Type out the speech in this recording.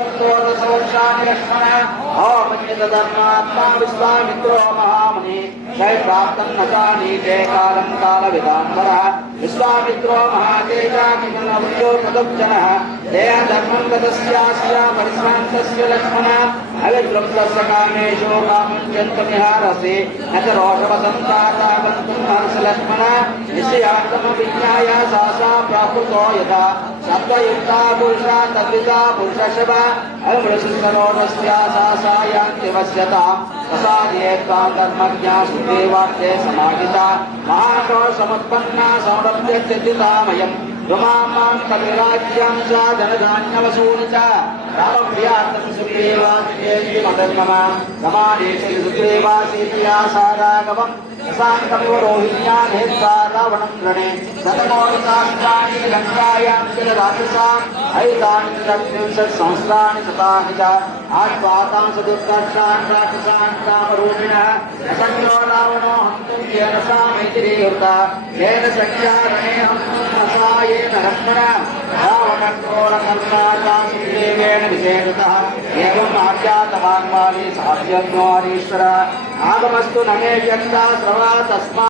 सप्तोदशवर्षाणि लक्ष्मण अवमन्यतधर्मात्मा विश्वामित्रो महामुनि जयप्राप्तन्नतानीते कालं कालविदाम्बरः विश्वामित्रो महातेजा किमनवयो तदुज्जनः देहधर्मं गतस्यास्य परिश्रान्तस्य लक्ष्मण अविद्रुप्तस्य कामेषु कामञ्चन्तमिहारसि न च रोषवसन्ताता गन्तुं हर्ष लक्ष्मण निश्चयान्तमभिज्ञाय सहसा प्राकृतो यथा सत्त्वयुक्ता पुरुषा तद्विता पुरुषशव अमृषुसरोषस्य सहसा यान्तिवश्यता प्रसादे त्वां धर्मज्ञा सुदेवार्थे समाहिता महाकोशमुत्पन्ना संरभ्यत्यतितामयम् त्वमां कविराज्यं च धनधान्यवसूनि च रामप्रियार्थं सुग्रीवासितेति मदर्मम समानेषु सुग्रीवासीति आसारागवम् शान्तमिव रोहिण्या भेत्वा रावणं रणे शतकोटिसहस्राणि लङ्कायां किल राक्षसाम् अयितानि षट्त्रिंशत् सहस्राणि शतानि च आत्मातां सदुत्कर्षान् राक्षसान् कामरूपिणः असंख्यो रावणो हन्तुं येन सा मैथिरीहृता येन सख्या रणे हन्तुं रसायेन लक्ष्मण रावणक्रोरकर्ता च सुग्रीवेण विशेषतः एवम् आख्यातवान् वाली साध्यज्ञो हरीश्वर आगमस्तु न मे व्यक्ता स्रवा तस्मात्